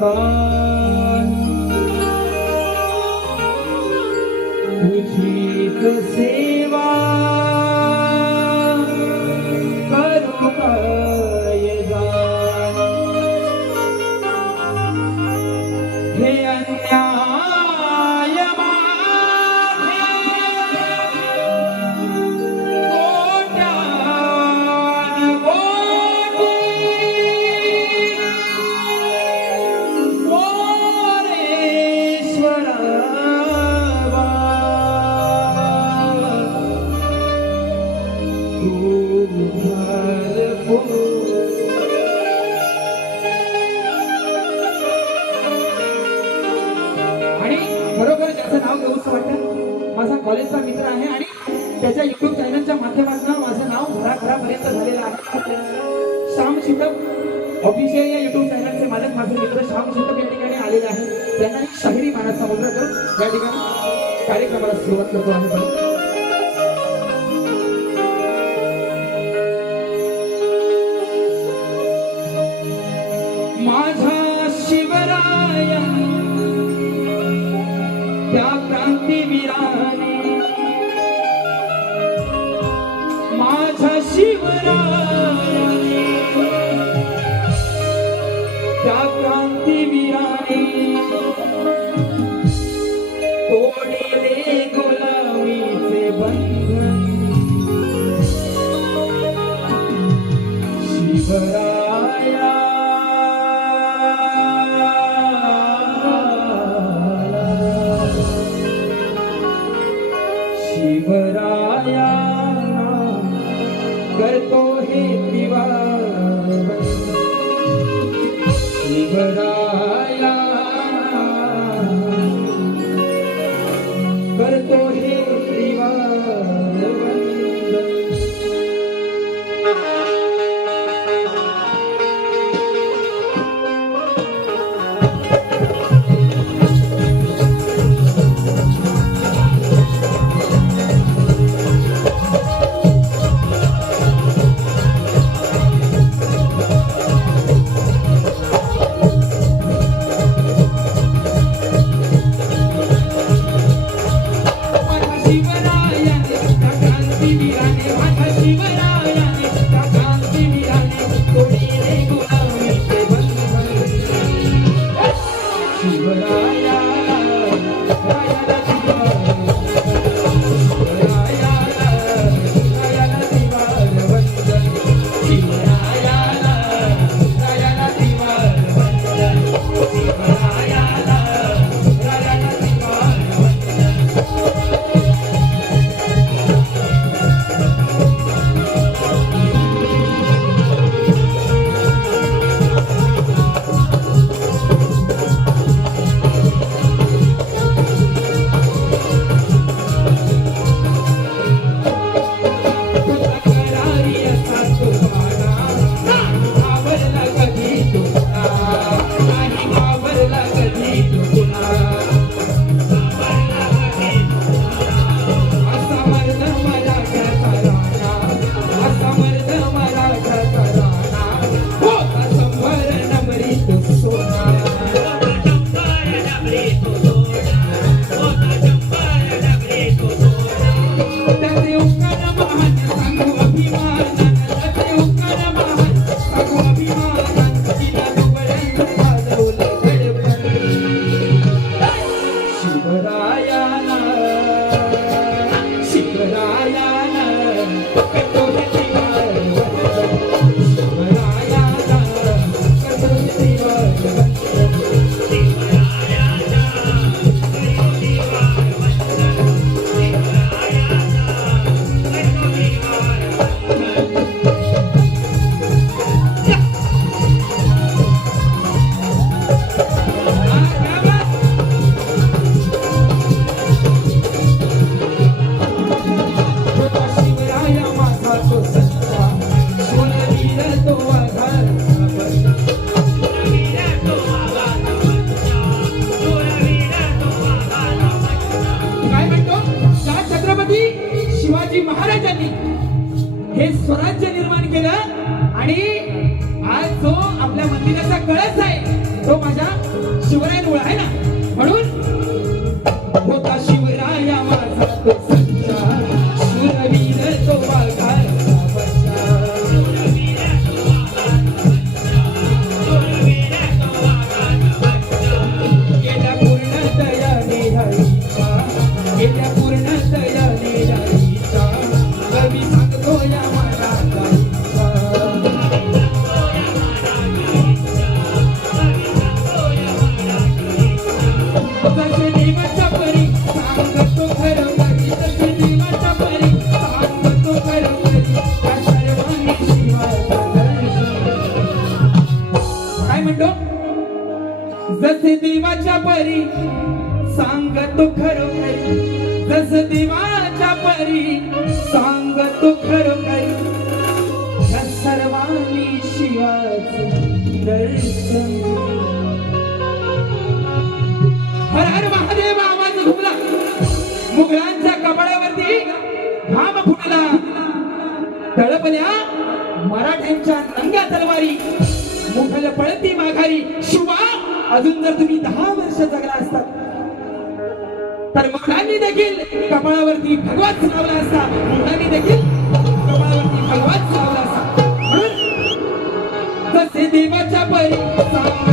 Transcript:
Bye. खरोखर त्याचं नाव घेऊच वाटतं. माझा कॉलेजचा मित्र आहे आणि त्याच्या युट्यूब चॅनलच्या माध्यमातून माझं नाव घराघरापर्यंत झालेलं आहे. श्याम शिटक ऑफिशियल या युट्यूब चॅनलचे मालक माझे मित्र श्याम शिटक या ठिकाणी आलेले आहे त्यांना एक शाहिरी मानाचा मुद्रा करून या ठिकाणी कार्यक्रमाला सुरुवात करतो आहे माझा शिवरायाने करतो Yeah. शिवाजी महाराजांनी हे स्वराज्य निर्माण केलं आणि आज जो आपल्या मंदिराचा कळस आहे तो माझ्या शिवरायांमुळे आहे ना? देवाच्या परी सांगतो खरोखरी जस देवाच्या परी सांगतो खरोखरी या सर्वांनी शिवाच दर्शन हर हर महादेव आवाज घुमला. मुघलांच्या कपाळावरती घाम फुटला. तळपल्या मराठ्यांच्या नंग्या तलवारी. मुघल पळती माघारी. शिवा अजून जर तुम्ही दहा वर्ष जगला असतात तर मुलांनी देखील कपाळावरती भगवान सुनावला असता मुलांनी देखील कपाळावरती भगवान सुनावला असता. म्हणून जसे देवाच्या परी